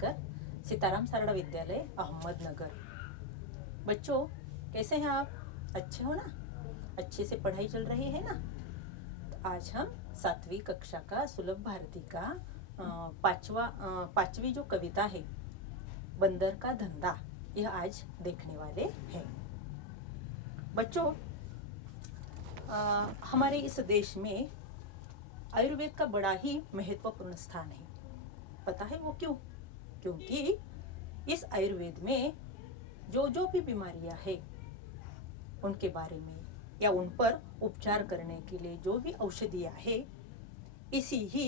लेकर सीताराम सारड़ा विद्यालय अहमदनगर। बच्चों कैसे हैं आप? अच्छे हो ना? अच्छे से पढ़ाई चल रही है ना? तो आज हम 7वीं कक्षा का सुलभ भारती का पांचवी जो कविता है बंदर का धंधा, यह आज देखने वाले हैं। बच्चों हमारे इस देश में आयुर्वेद का बड़ा ही महत्वपूर्ण स्थान है। पता है वो क्यों? क्योंकि इस आयुर्वेद में जो भी बीमारियां हैं उनके बारे में या उन पर उपचार करने के लिए जो भी औषधियां हैं इसी ही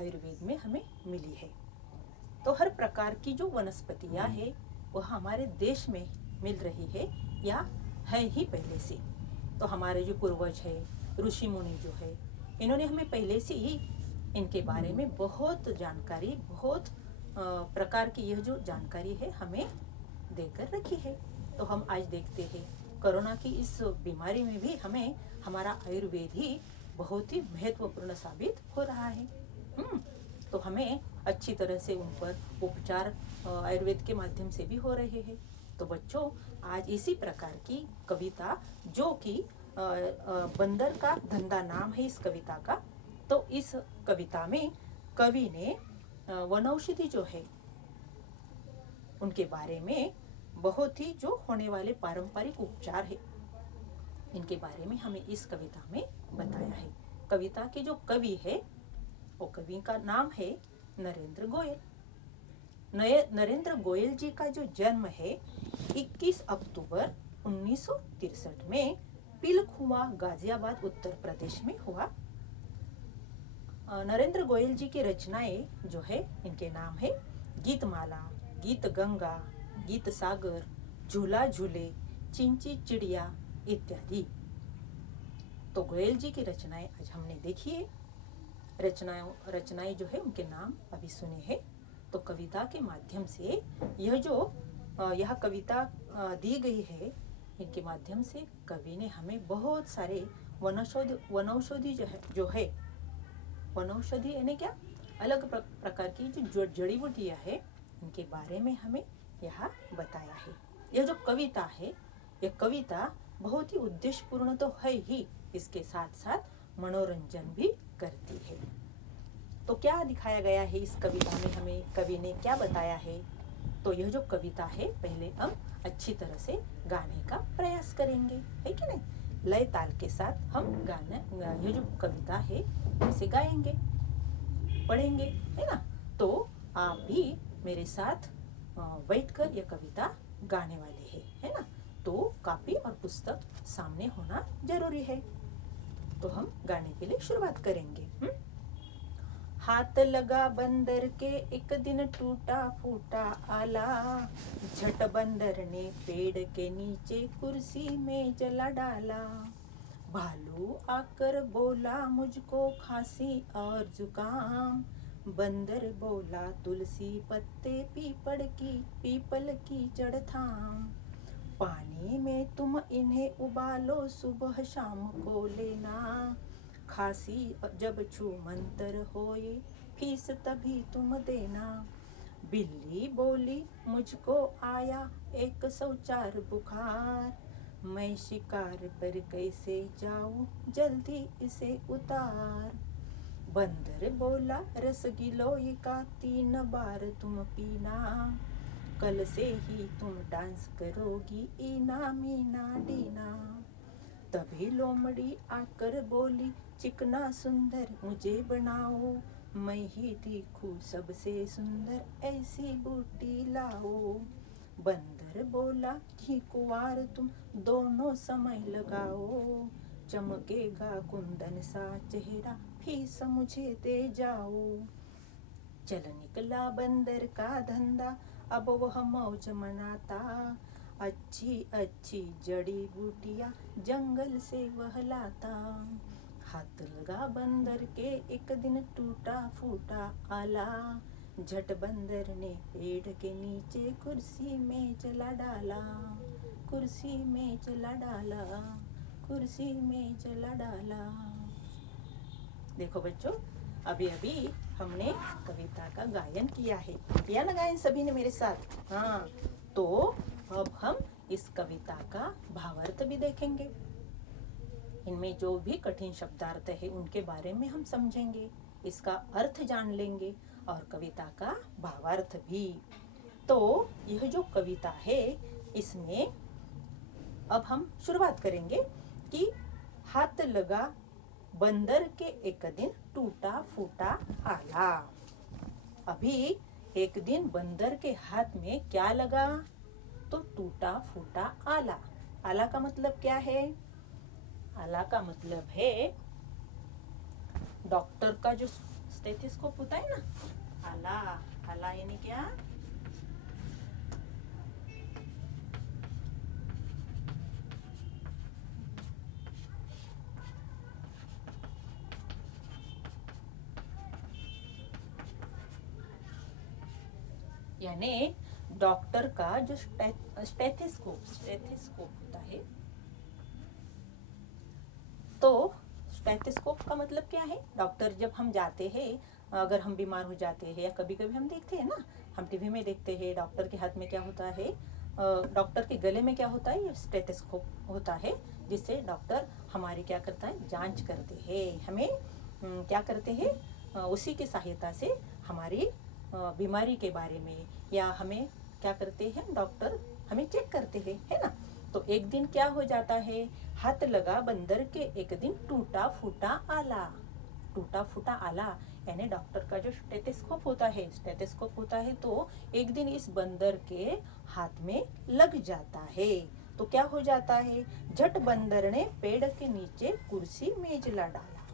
आयुर्वेद में हमें मिली है। तो हर प्रकार की जो वनस्पतियां हैं वह हमारे देश में मिल रही है या है ही पहले से। तो हमारे जो पूर्वज है, ऋषि मुनि जो है, इन्होंने हमें पहले से ही इनके बारे में बहुत जानकारी, बहुत प्रकार की यह जो जानकारी है हमें देकर रखी है। तो हम आज देखते हैं कोरोना की इस बीमारी में भी हमें हमारा आयुर्वेद ही बहुत ही महत्वपूर्ण साबित हो रहा है। तो हमें अच्छी तरह से उन पर उपचार आयुर्वेद के माध्यम से भी हो रहे हैं। तो बच्चों आज इसी प्रकार की कविता, जो कि बंदर का धंधा नाम है इस कविता का, तो इस कविता में कवि ने वनौषधि जो है उनके बारे में बहुत ही जो होने वाले पारंपरिक उपचार है इनके बारे में हमें इस कविता में बताया है। कविता के जो कवि है वो कवि का नाम है नरेंद्र गोयल। नरेंद्र गोयल जी का जो जन्म है 21 अक्टूबर 1963 में पिलखुआ, गाजियाबाद, उत्तर प्रदेश में हुआ। नरेंद्र गोयल जी की रचनाएं जो है इनके नाम है गीतमाला, गीत गंगा, गीत सागर, झूला झूले, चिंची चिड़िया इत्यादि। तो गोयल जी की रचनाएं आज हमने देखी है। रचनाएं जो है उनके नाम अभी सुने हैं। तो कविता के माध्यम से यह कविता दी गई है, इनके माध्यम से कवि ने हमें बहुत सारे वनौषधि जो है वनौषधि यानी क्या, अलग प्रकार की जो जड़ी बूटियां है इनके बारे में हमें यहाँ बताया है। यह जो कविता है यह कविता बहुत ही उद्देश्यपूर्ण तो है ही, इसके साथ साथ मनोरंजन भी करती है। तो क्या दिखाया गया है इस कविता में, हमें कवि ने क्या बताया है? तो यह जो कविता है पहले हम अच्छी तरह से गाने का प्रयास करेंगे, है कि नहीं? लय ताल के साथ हम गाना, ये जो कविता है उसे गाएंगे, पढ़ेंगे, है ना? तो आप भी मेरे साथ बैठकर यह कविता गाने वाले हैं, है ना? तो कॉपी और पुस्तक सामने होना जरूरी है। तो हम गाने के लिए शुरुआत करेंगे। हाथ लगा बंदर के एक दिन टूटा फूटा आला, झट बंदर ने पेड़ के नीचे कुर्सी में जला डाला। भालू आकर बोला मुझको खांसी और जुकाम, बंदर बोला तुलसी पत्ते पीपल की जड़ थाम। पानी में तुम इन्हें उबालो सुबह शाम को लेना, खांसी जब छू मंतर होए फीस तभी तुम देना। बिल्ली बोली मुझको आया 104 बुखार, मैं शिकार पर कैसे जाऊं जल्दी इसे उतार। बंदर बोला रस गिलोय का 3 बार तुम पीना, कल से ही तुम डांस करोगी इना मीना डीना। तभी लोमड़ी आकर बोली चिकना सुंदर मुझे बनाओ, मैं ही दिखूं सबसे सुंदर ऐसी बूटी लाओ। बंदर बोला घी कुंवार तुम दोनों समय लगाओ, चमकेगा कुंदन सा चेहरा फीस मुझे दे जाओ। चल निकला बंदर का धंधा अब वह मौज मनाता, अच्छी अच्छी जड़ी बूटियां जंगल से वह लाता। हाथ लगा बंदर के एक दिन टूटा फूटा आला, झट बंदर ने पेड़ के नीचे कुर्सी में जला डाला, कुर्सी में जला डाला, कुर्सी में जला डाला। देखो बच्चों, अभी अभी हमने कविता का गायन किया है। किया ना गायन सभी ने मेरे साथ? हाँ, तो अब हम इस कविता का भावार्थ भी देखेंगे। इनमें जो भी कठिन शब्दार्थ है उनके बारे में हम समझेंगे, इसका अर्थ जान लेंगे और कविता का भावार्थ भी। तो यह जो कविता है इसमें अब हम शुरुआत करेंगे कि हाथ लगा बंदर के एक दिन टूटा फूटा आला। अभी एक दिन बंदर के हाथ में क्या लगा? तो टूटा फूटा आला। आला का मतलब क्या है? आला का मतलब है डॉक्टर का जो स्टेथोस्कोप होता है ना, आला। आला यानी क्या? यानी डॉक्टर का जो स्टेथोस्कोप होता है। तो स्टेथोस्कोप का मतलब क्या है? डॉक्टर जब हम जाते हैं, अगर हम बीमार हो जाते हैं या कभी कभी हम देखते हैं ना, हम टीवी में देखते हैं डॉक्टर के हाथ में क्या होता है, डॉक्टर के गले में क्या होता है? स्टेथोस्कोप होता है, जिससे डॉक्टर हमारी क्या करता है? जांच करते हैं। हमें क्या करते हैं? उसी की सहायता से हमारी बीमारी के बारे में या हमें क्या करते हैं? डॉक्टर हमें चेक करते हैं, है ना। तो एक दिन क्या हो जाता है? हाथ लगा बंदर के एक दिन टूटा फूटा आला। टूटा फूटा आला यानी डॉक्टर का जो स्टेथोस्कोप होता है तो एक दिन इस बंदर के हाथ में लग जाता है। तो क्या हो जाता है? झट बंदर ने पेड़ के नीचे कुर्सी मेज ला डाला।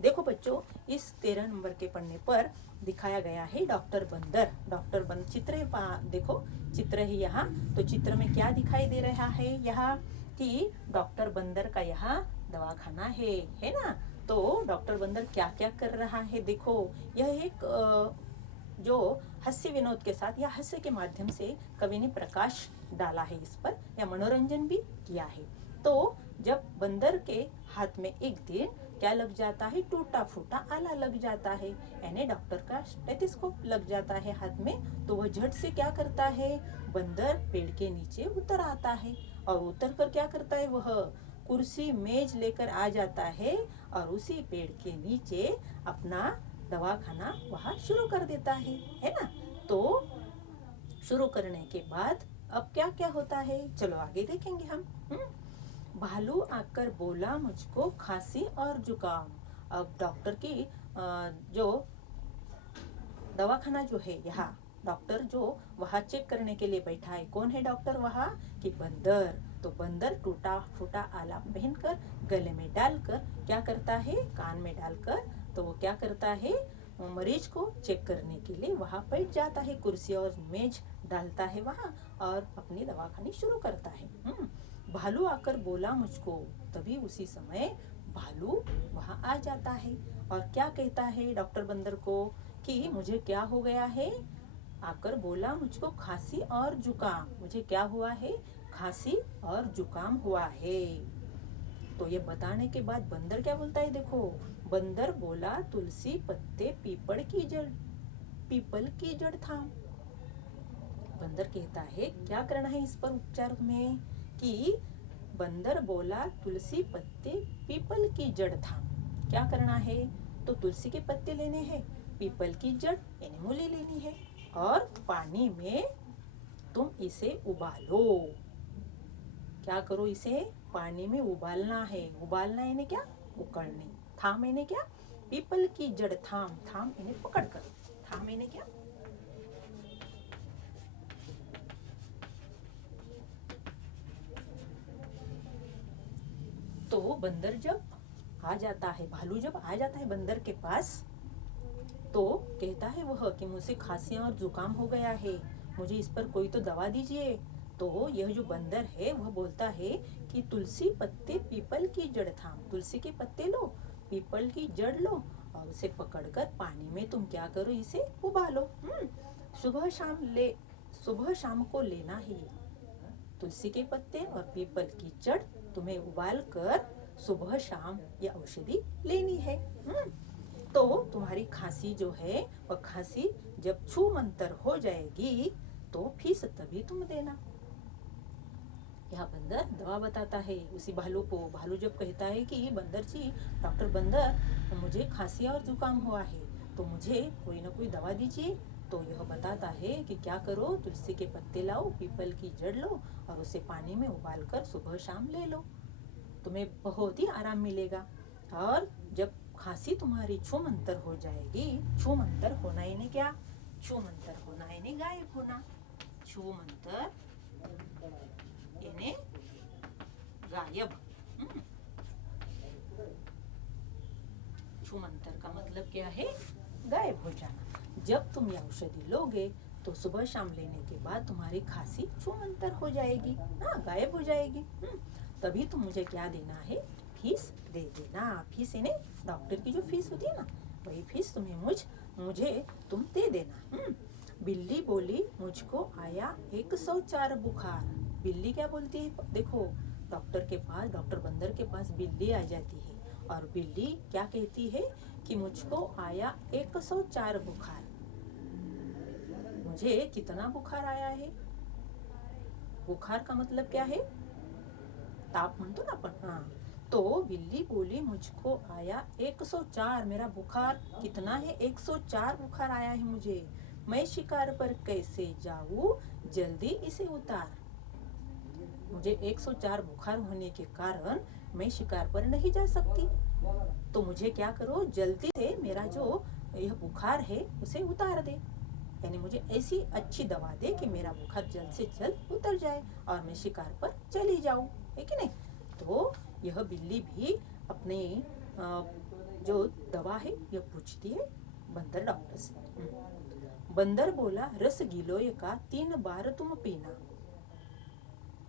देखो बच्चों, इस 13 नंबर के पन्ने पर दिखाया गया है डॉक्टर बंदर चित्र है, देखो चित्र है यहाँ। तो चित्र में क्या दिखाई दे रहा है यहाँ? कि डॉक्टर बंदर का यहाँ दवाखाना है ना। तो डॉक्टर बंदर क्या क्या कर रहा है? देखो, यह एक जो हास्य विनोद के साथ या हास्य के माध्यम से कवि ने प्रकाश डाला है इस पर, या मनोरंजन भी किया है। तो जब बंदर के हाथ में एक दिन क्या लग जाता है? टूटा फूटा आला लग जाता है, यानी डॉक्टर का स्टेथोस्कोप लग जाता है हाथ में। तो वह झट से क्या करता है? बंदर पेड़ के नीचे उतर आता है और उतर कर क्या करता है? वह कुर्सी मेज लेकर आ जाता है और उसी पेड़ के नीचे अपना दवाखाना वहाँ शुरू कर देता है ना। तो शुरू करने के बाद अब क्या क्या होता है, चलो आगे देखेंगे हम। भालू आकर बोला मुझको खांसी और जुकाम। अब डॉक्टर की जो दवाखाना जो है यहाँ, डॉक्टर जो वहाँ चेक करने के लिए बैठा है, कौन है डॉक्टर वहाँ? कि बंदर। तो बंदर टूटा फूटा आला पहनकर गले में डालकर क्या करता है? कान में डालकर तो वो क्या करता है? मरीज को चेक करने के लिए वहाँ बैठ जाता है, कुर्सी और मेज डालता है वहाँ और अपनी दवाखानी शुरू करता है। भालू आकर बोला मुझको। तभी उसी समय भालू वहाँ आ जाता है और क्या कहता है डॉक्टर बंदर को कि मुझे क्या हो गया है? आकर बोला मुझको खांसी और जुकाम। मुझे क्या हुआ है? खांसी और जुकाम हुआ है। तो ये बताने के बाद बंदर क्या बोलता है? देखो, बंदर बोला तुलसी पत्ते पीपल की जड़ थाम। बंदर कहता है क्या करना है इस पर उपचार में? कि बंदर बोला तुलसी पत्ते पीपल की जड़ थाम। क्या करना है? तो तुलसी के पत्ते लेने हैं, पीपल की जड़ यानी मूली लेनी है और पानी में तुम इसे उबालो। क्या करो? इसे पानी में उबालना है। उबालना यानी क्या? उकड़ने। थाम यानी क्या? पीपल की जड़ थाम। थाम यानी पकड़ कर। थाम यानी क्या? तो बंदर जब आ जाता है, भालू जब आ जाता है बंदर के पास, तो कहता है वह कि मुझे खांसी और जुकाम हो गया है, मुझे इस पर कोई तो दवा दीजिए। तो यह जो बंदर है वह बोलता है कि तुलसी पत्ते पीपल की जड़ थाम। तुलसी के पत्ते लो, पीपल की जड़ लो और उसे पकड़कर पानी में तुम क्या करो? इसे उबालो। सुबह शाम को लेना ही तुलसी के पत्ते और पीपल की जड़ तुम्हें उबाल कर सुबह शाम यह औषधि लेनी है। तो तुम्हारी खांसी जो है वह खांसी जब छू मंतर हो जाएगी तो फीस तभी तुम देना। यह बंदर दवा बताता है उसी भालू को। भालू जब कहता है कि बंदर जी, डॉक्टर बंदर, मुझे खांसी और जुकाम हुआ है तो मुझे कोई ना कोई दवा दीजिए। तो यह बताता है कि क्या करो, तुलसी के पत्ते लाओ, पीपल की जड़ लो और उसे पानी में उबाल कर सुबह शाम ले लो, तुम्हें बहुत ही आराम मिलेगा। और जब खांसी तुम्हारी छूमंतर हो जाएगी, छूमंतर होना यानी क्या, छूमंतर होना यानी गायब होना, छूमंतर यानी गायब। छूमंतर का मतलब क्या है, गायब हो जाना। जब तुम ये औषधि लोगे तो सुबह शाम लेने के बाद तुम्हारी खांसी छूमंतर हो जाएगी, हाँ गायब हो जाएगी। तभी तुम मुझे क्या देना है, फीस दे देना। फीस यानी डॉक्टर की जो फीस होती है ना, वही फीस तुम्हें मुझे तुम दे देना। बिल्ली बोली, मुझको आया 104 बुखार। बिल्ली क्या बोलती है, देखो डॉक्टर के पास, डॉक्टर बंदर के पास बिल्ली आ जाती है और बिल्ली क्या कहती है कि मुझको आया 104 बुखार। मुझे कितना बुखार आया है, बुखार का मतलब क्या है, ताप म्हणतो ना आपण, हाँ। तो बिल्ली बोली, मुझको आया 104, मेरा बुखार कितना है, 104 बुखार आया है मुझे। मैं शिकार पर कैसे जाऊं, जल्दी इसे उतार। मुझे 104 बुखार होने के कारण मैं शिकार पर नहीं जा सकती, तो मुझे क्या करो, जल्दी से मेरा जो यह बुखार है उसे उतार दे। यानी मुझे ऐसी अच्छी दवा दे कि मेरा बुखार जल्द से जल्द उतर जाए और मैं शिकार पर चली जाऊं, है कि नहीं। तो यह बिल्ली भी अपने जो दवा है यह पूछती है बंदर डॉक्टर से। बंदर बोला, रस गिलोय का 3 बार तुम पीना।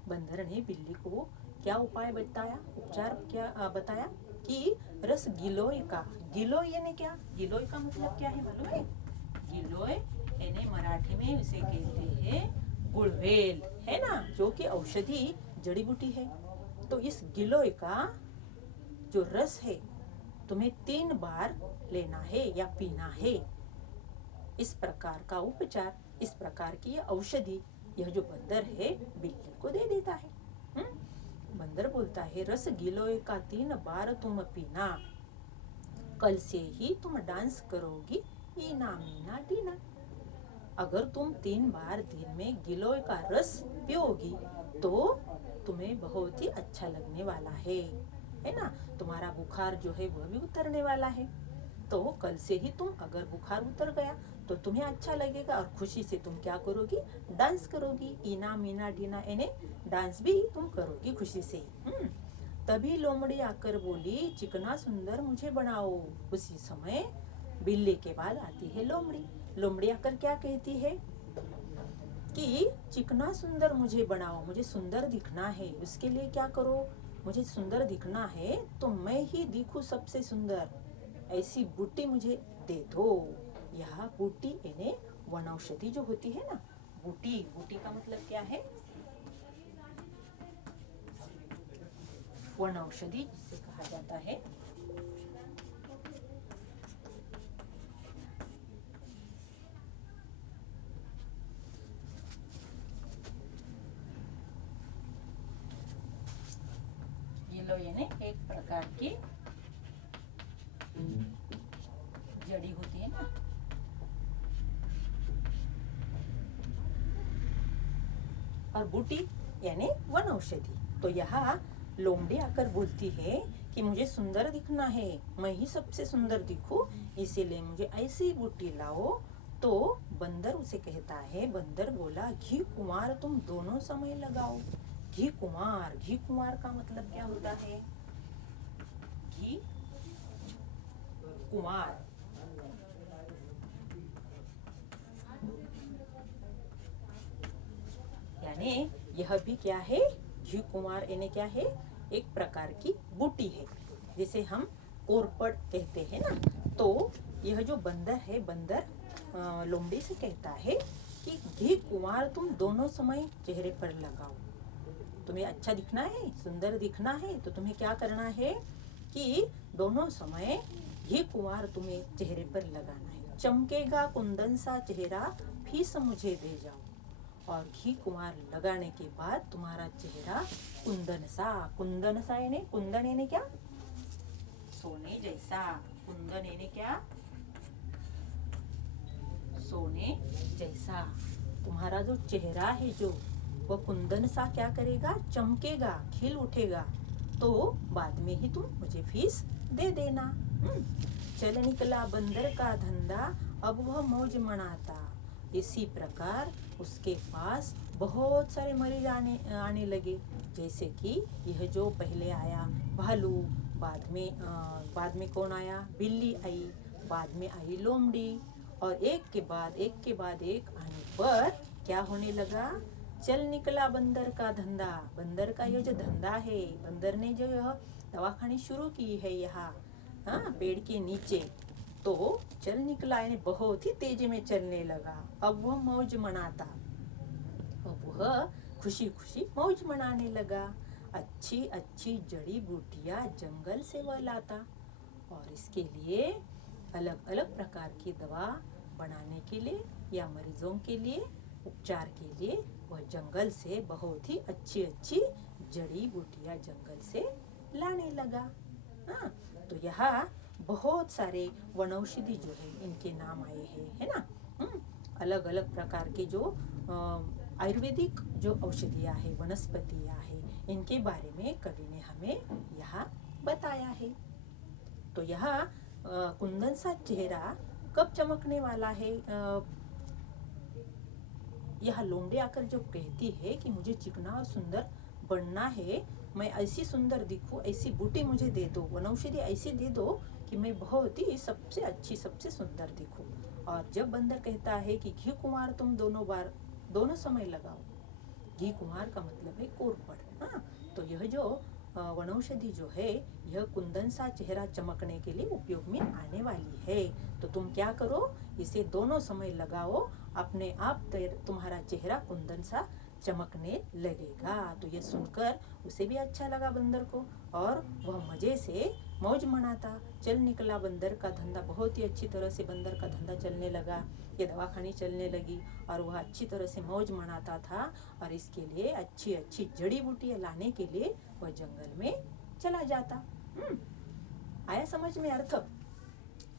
बंदर ने बिल्ली को क्या उपाय बताया, उपचार क्या बताया कि रस गिलोय का, गिलोय यानी क्या, गिलोय का मतलब क्या है मालूम है, गिलोय यानी मराठी में उसे कहते हैं गुड़वेल, है ना, जो कि औषधि जड़ी बूटी है। तो इस गिलोय का जो रस है तुम्हें 3 बार लेना है या पीना है। इस प्रकार का उपचार, इस प्रकार की औषधि यह जो बंदर है बिल्ली को दे देता है। बंदर बोलता है, रस गिलोय का 3 बार तुम पीना, कल से ही तुम डांस करोगी ईना मीना डीना। अगर तुम 3 बार दिन में गिलोय का रस पियोगी तो तुम्हें बहुत ही अच्छा लगने वाला है ना, तुम्हारा बुखार जो है वह भी उतरने वाला है। तो कल से ही तुम, अगर बुखार उतर गया तो तुम्हें अच्छा लगेगा और खुशी से तुम क्या करोगी, डांस करोगी, ईना मीना डीना यानी डांस भी तुम करोगी खुशी से। तभी लोमड़ी आकर बोली, चिकना सुंदर मुझे बनाओ। उसी समय बिल्ली के बाद आती है लोमड़ी। लोमड़ी आकर क्या कहती है कि चिकना सुंदर मुझे बनाओ, मुझे सुंदर दिखना है, उसके लिए क्या करो, मुझे सुंदर दिखना है तो मैं ही दिखूं सबसे सुंदर, ऐसी बूटी मुझे दे दो। यह बूटी यानी वनौषधि जो होती है ना, बूटी, बूटी का मतलब क्या है, वनौषधि जिसे कहा जाता है। गिलो यानी एक प्रकार की जड़ी होती है ना, और बूटी यानी वनौषधि। तो यहाँ लोमड़ी आकर बोलती है कि मुझे सुंदर दिखना है, मैं ही सबसे सुंदर दिखूं, इसीलिए मुझे ऐसी बूटी लाओ। तो बंदर उसे कहता है, बंदर बोला, घी कुमार तुम दोनों समय लगाओ। घी कुमार, घी कुमार का मतलब क्या होता है, घी कुमार यानी यह भी क्या है, घी कुमार यानी क्या है, एक प्रकार की बूटी है, जिसे हम कोरपड़ कहते हैं ना। तो यह जो बंदर है, बंदर लोमड़ी से कहता है कि घी कुमार तुम दोनों समय चेहरे पर लगाओ। तुम्हें अच्छा दिखना है, सुंदर दिखना है तो तुम्हें क्या करना है कि दोनों समय घी कुंवार तुम्हें चेहरे पर लगाना है। चमकेगा कुंदन सा चेहरा, फीस मुझे दे जाओ। और घी कुंवार लगाने के बाद तुम्हारा चेहरा कुंदन सा यानी कुंदन यानी क्या, सोने जैसा। कुंदन यानी क्या, सोने जैसा। तुम्हारा जो चेहरा है जो वह कुंदन सा क्या करेगा, चमकेगा, खिल उठेगा। तो बाद में ही तुम मुझे फीस दे देना। चल निकला बंदर का धंधा, अब वह मौज मनाता। इसी प्रकार उसके पास बहुत सारे मरीज आने लगे। जैसे कि यह जो पहले आया भालू, बाद में कौन आया, बिल्ली आई, बाद में आई लोमड़ी, और एक के बाद एक आने पर क्या होने लगा, चल निकला बंदर का धंधा। बंदर का ये जो धंधा है, बंदर ने जो यह दवाखानी शुरू की है यहाँ पेड़ के नीचे, तो चल निकला यानी बहुत ही तेजी में चलने लगा। अब वह मौज मनाता, अब वह खुशी खुशी मौज मनाने लगा। अच्छी अच्छी जड़ी बूटियां जंगल से वह लाता, और इसके लिए अलग अलग प्रकार की दवा बनाने के लिए या मरीजों के लिए उपचार के लिए वह जंगल से बहुत ही अच्छी अच्छी जड़ी बूटियां जंगल से लाने लगा। तो यहाँ बहुत सारे वनौषधि जो है इनके नाम आए हैं, है ना। अलग अलग प्रकार के जो आयुर्वेदिक जो औषधियाँ है, वनस्पतियाँ है, इनके बारे में कवि ने हमें यहाँ बताया है। तो यहाँ कुंदन सा चेहरा कब चमकने वाला है, यह लोमड़ी आकर जो कहती है कि मुझे चिकना और सुंदर बनना है, मैं ऐसी सुंदर दिखूं, ऐसी बूटी मुझे दे दो, वनौषधि ऐसी दे दो कि मैं बहुत ही सबसे अच्छी सबसे सुंदर दिखूं। और जब बंदर कहता है कि घी कुंवार तुम दोनों समय लगाओ, घी कुंवार का मतलब है कोरपड़। तो यह जो वनौषधि जो है यह कुंदन सा चेहरा चमकने के लिए उपयोग में आने वाली है। तो तुम क्या करो, इसे दोनों समय लगाओ, अपने आप तुम्हारा चेहरा कुंदन सा चमकने लगेगा। तो ये सुनकर उसे भी अच्छा लगा बंदर को, और वह मजे से मौज मनाता। चल निकला बंदर का धंधा, बहुत ही अच्छी तरह से बंदर का धंधा चलने लगा, ये दवाखानी चलने लगी, और वह अच्छी तरह से मौज मनाता था। और इसके लिए अच्छी अच्छी जड़ी बूटियां लाने के लिए वह जंगल में चला जाता। आया समझ में अर्थ,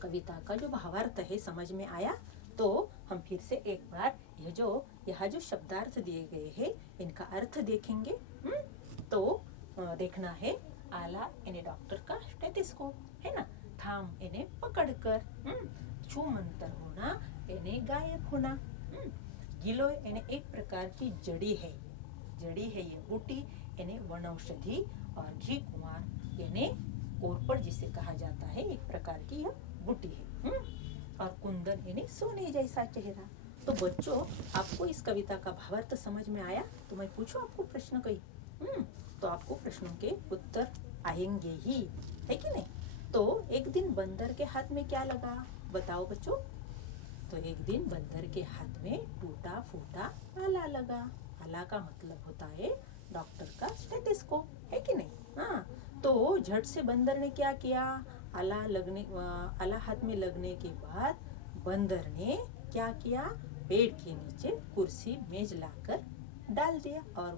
कविता का जो भावार्थ है समझ में आया। तो हम फिर से एक बार यहाँ जो शब्दार्थ दिए गए हैं इनका अर्थ देखेंगे। तो देखना है, आला यानी डॉक्टर का स्टेथोस्कोप, है ना। थाम यानी पकड़कर, छूमंतर होना यानी गायब होना। गिलो यानी एक प्रकार की जड़ी है ये बूटी यानी वनौषधि, और घी कुंवार यानी कोरपड़ जिसे कहा जाता है, एक प्रकार की यह बूटी है। और कुंदन यानी सोने जैसा चेहरा। तो बच्चों, आपको इस कविता का भावार्थ समझ में आया? तो मैं पूछूं आपको प्रश्न कोई? तो आपको प्रश्नों के उत्तर आएंगे ही, है कि नहीं? तो एक दिन बंदर के हाथ में क्या लगा, बताओ बच्चों? तो एक दिन बंदर के हाथ में टूटा फूटा आला लगा। आला का मतलब होता है डॉक्टर का स्टेथोस्कोप, है कि नहीं? तो झट से बंदर ने क्या किया, आला हाथ में लगने के बाद बंदर ने क्या किया, पेड़ के नीचे कुर्सी मेज लाकर डाल दिया, और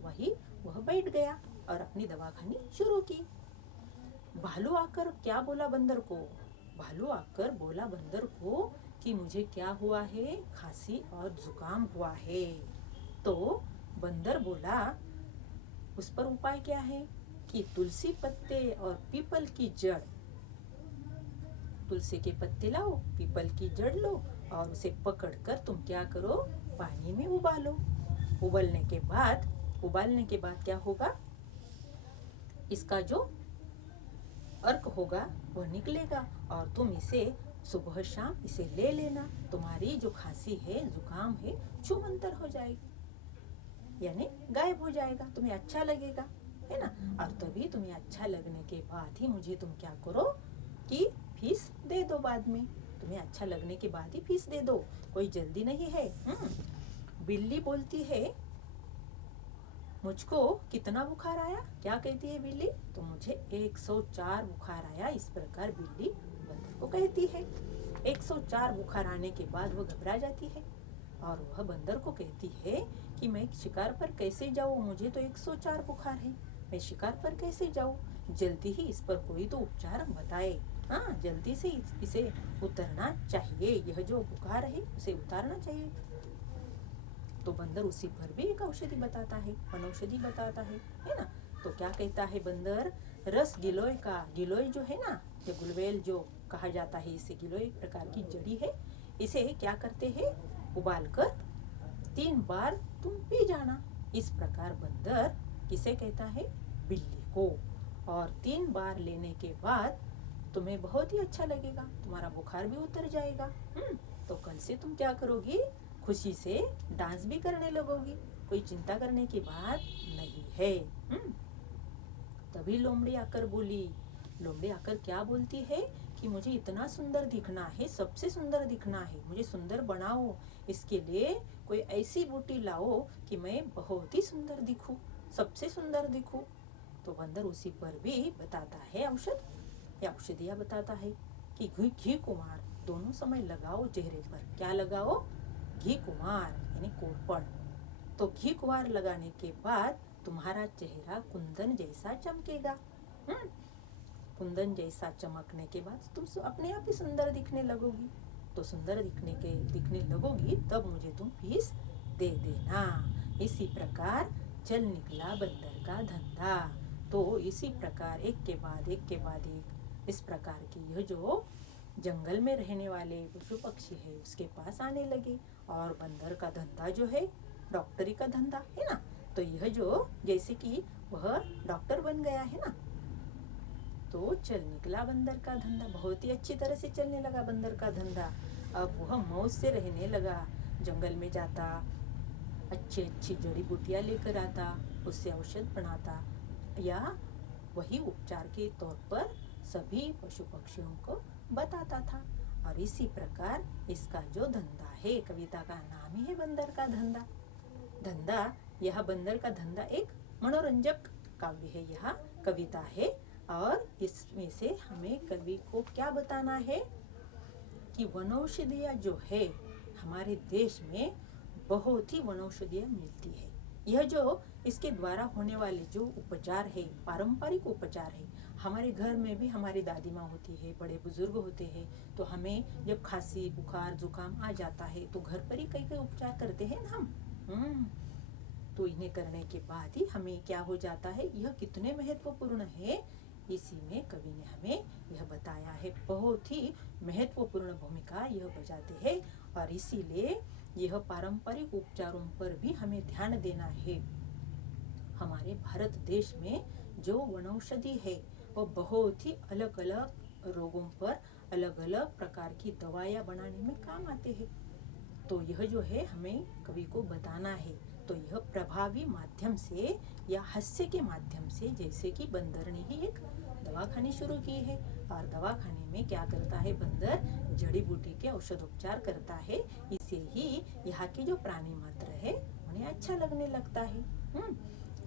वह बैठ गया और अपनी दवाखानी शुरू की। भालू आकर क्या बोला बंदर को? भालू आकर बोला बंदर को कि मुझे क्या हुआ है, खांसी और जुकाम हुआ है। तो बंदर बोला उस पर उपाय क्या है कि तुलसी पत्ते और पीपल की जड़, तुलसी के पत्ते लाओ, पीपल की जड़ लो, और उसे पकड़कर तुम क्या करो, पानी में उबालो। उबालने के बाद क्या होगा, इसका जो अर्क होगा वह निकलेगा, और तुम इसे सुबह शाम इसे ले लेना। तुम्हारी जो खांसी है, जुकाम है, छूमंतर हो जाएगी, यानी गायब हो जाएगा, तुम्हें अच्छा लगेगा, है ना। और तभी तुम्हें अच्छा लगने के बाद ही मुझे तुम क्या करो कि फीस दे दो बाद में। तुम्हें अच्छा लगने के बाद ही फीस दे दो, कोई जल्दी नहीं है। बिल्ली बोलती है मुझको कितना बुखार आया, क्या कहती है बिल्ली? तो मुझे 104 बुखार आया, इस प्रकार बिल्ली बंदर को कहती है। 104 बुखार आने के बाद वह घबरा जाती है और वह बंदर को कहती है कि मैं शिकार पर कैसे जाऊँ, मुझे तो 104 बुखार है, मैं शिकार पर कैसे जाऊँ, जल्दी ही इस पर कोई तो उपचार बताए। हाँ, जल्दी से इसे उतरना चाहिए, यह जो बुखार है उसे उतारना चाहिए। तो बंदर उसी पर भी एक औषधि बताता है, वनौषधि बताता है ना। तो क्या कहता है बंदर, रस गिलोय का, गिलोय जो है ना, ये गुलवेल जो कहा जाता है, इसे गिलोय प्रकार की जड़ी है, इसे क्या करते हैं, उबाल कर 3 बार तुम पी जाना। इस प्रकार बंदर किसे कहता है, बिल्ली को। और 3 बार लेने के बाद तुम्हें बहुत ही अच्छा लगेगा, तुम्हारा बुखार भी उतर जाएगा। तो कल से तुम क्या करोगी, खुशी से डांस भी करने लगोगी, कोई चिंता करने की बात नहीं है। तभी लोमड़ी आकर बोली। लोमड़ी आकर क्या बोलती है कि मुझे इतना सुंदर दिखना है, सबसे सुंदर दिखना है, मुझे सुंदर बनाओ, इसके लिए कोई ऐसी बूटी लाओ कि मैं बहुत ही सुंदर दिखूं, सबसे सुंदर दिखूं। तो बंदर उसी पर भी बताता है औषध, या औषधियाँ बताता है कि घी कुमार दोनों समय लगाओ चेहरे पर। क्या लगाओ, घी कुमार यानी कोरपड़। तो घी कुमार लगाने के बाद तुम्हारा चेहरा कुंदन जैसा चमकेगा। कुंदन जैसा चमकने के बाद तुम अपने आप ही सुंदर दिखने लगोगी। तो सुंदर दिखने लगोगी तब मुझे तुम फीस दे देना। इसी प्रकार चल निकला बंदर का धंधा। तो इसी प्रकार एक के बाद एक इस प्रकार की यह जो जंगल में रहने वाले पशु पक्षी है उसके पास आने लगे। और बंदर का धंधा जो है डॉक्टरी का धंधा है ना, तो यह जो जैसे कि वह डॉक्टर बन गया है ना, तो चल निकला बंदर का धंधा, बहुत ही अच्छी तरह से चलने लगा बंदर का धंधा। अब वह मौज से रहने लगा, जंगल में जाता, अच्छी अच्छी जड़ी बूटियाँ लेकर आता, उससे औषध बनाता या वही उपचार के तौर पर सभी पशु पक्षियों को बताता था। और इसी प्रकार इसका जो धंधा है, कविता का नाम ही है बंदर का धंधा। यह बंदर का धंधा एक मनोरंजक काव्य है, यह कविता है। और इसमें से हमें कवि को क्या बताना है कि वनौषधियाँ जो है हमारे देश में बहुत ही वनौषधियाँ मिलती है। यह जो इसके द्वारा होने वाले जो उपचार है, पारंपरिक उपचार है, हमारे घर में भी हमारी दादी माँ होती है, बड़े बुजुर्ग होते हैं, तो हमें जब खांसी बुखार जुकाम आ जाता है तो घर पर ही कई उपचार करते हैं ना हम। तो इन्हें करने के बाद ही हमें क्या हो जाता है, यह कितने महत्वपूर्ण है, इसी में कवि ने हमें यह बताया है। बहुत ही महत्वपूर्ण भूमिका यह बजाते हैं और इसीलिए यह पारंपरिक उपचारों पर भी हमें ध्यान देना है। हमारे भारत देश में जो वनौषधि है वो बहुत ही अलग अलग रोगों पर अलग अलग प्रकार की दवाइयाँ बनाने में काम आते हैं। तो यह जो है हमें कवि को बताना है। तो यह प्रभावी माध्यम से या हास्य के माध्यम से, जैसे कि बंदर ने ही एक दवाखाने शुरू की है और दवाखाने में क्या करता है बंदर, जड़ी बूटी के औषधोपचार करता है, इससे ही यहाँ के जो प्राणी मात्र है उन्हें अच्छा लगने लगता है।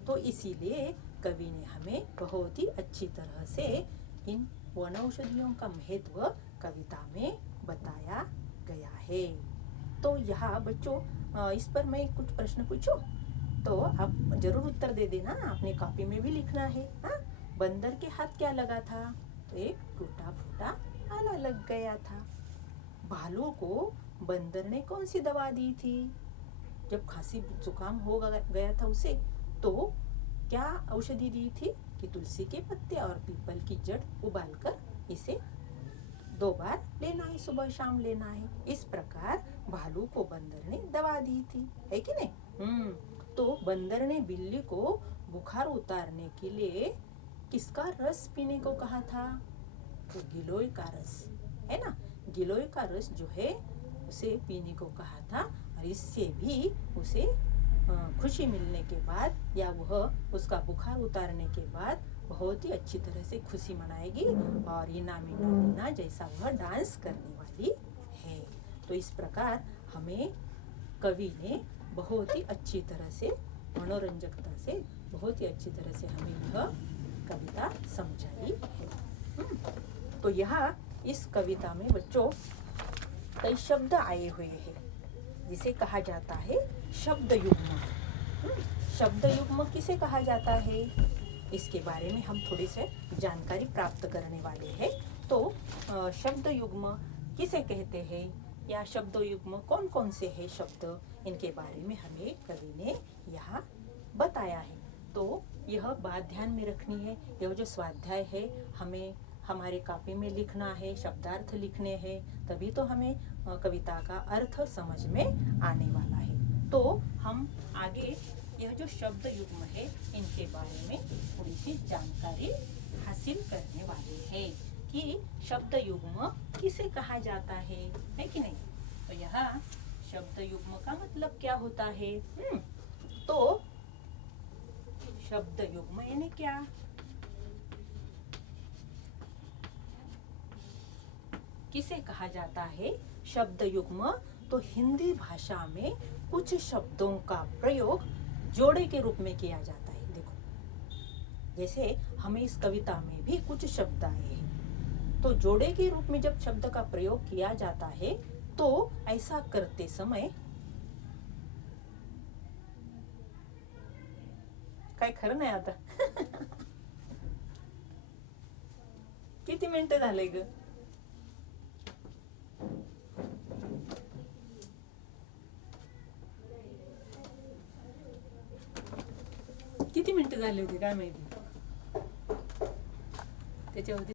तो इसीलिए कवि ने हमें बहुत ही अच्छी तरह से इन वनौषधियों का महत्व कविता में बताया गया है। तो यहाँ बच्चों इस पर मैं कुछ प्रश्न पूछूं तो आप जरूर उत्तर दे देना, अपने कॉपी में भी लिखना है। हाँ, बंदर के हाथ क्या लगा था, तो एक टूटा फूटा आला लग गया था। भालू को बंदर ने कौन सी दवा दी थी, जब खांसी जुकाम हो गया था उसे, तो क्या औषधि दी थी कि तुलसी के पत्ते और पीपल की जड़ उबालकर इसे 2 बार लेना है, सुबह शाम लेना है। इस प्रकार भालू को बंदर ने दवा दी थी, है कि नहीं। तो बंदर ने बिल्ली को बुखार उतारने के लिए किसका रस पीने को कहा था, तो गिलोय का रस, है ना। गिलोय का रस जो है उसे पीने को कहा था और इससे भी उसे खुशी मिलने के बाद या वह उसका बुखार उतारने के बाद बहुत ही अच्छी तरह से खुशी मनाएगी और इनामी डोलीना जैसा वह डांस करने वाली है। तो इस प्रकार हमें कवि ने बहुत ही अच्छी तरह से मनोरंजकता से बहुत ही अच्छी तरह से हमें यह कविता समझाई है। तो यहाँ इस कविता में बच्चों कई शब्द आए हुए हैं जिसे कहा जाता है शब्द युग्म। शब्द युग्म किसे कहा जाता है, इसके बारे में हम थोड़ी से जानकारी प्राप्त करने वाले हैं। तो शब्द युग्म किसे कहते हैं या शब्द युग्म कौन कौन से हैं शब्द, इनके बारे में हमें कवि ने यहाँ बताया है। तो यह बात ध्यान में रखनी है, यह जो स्वाध्याय है हमें हमारे कॉपी में लिखना है, शब्दार्थ लिखने हैं, तभी तो हमें कविता का अर्थ समझ में आने वाला है। तो हम आगे यह जो शब्द युग्म है इनके बारे में थोड़ी सी जानकारी हासिल करने वाले हैं कि शब्द युग्म किसे कहा जाता है कि नहीं। तो यह शब्द युग्म का मतलब क्या होता है, तो शब्द युग्म यानी क्या, किसे कहा जाता है शब्द युग्म। तो हिंदी भाषा में कुछ शब्दों का प्रयोग जोड़े के रूप में किया जाता है। देखो जैसे हमें इस कविता में भी कुछ शब्द आए हैं, तो जोड़े के रूप में जब शब्द का प्रयोग किया जाता है तो ऐसा करते समय काय खरं नाही आता किती मिनिटं झाले ग, किती मिनिटं झाली होती काय माहिती, त्याच्यावरती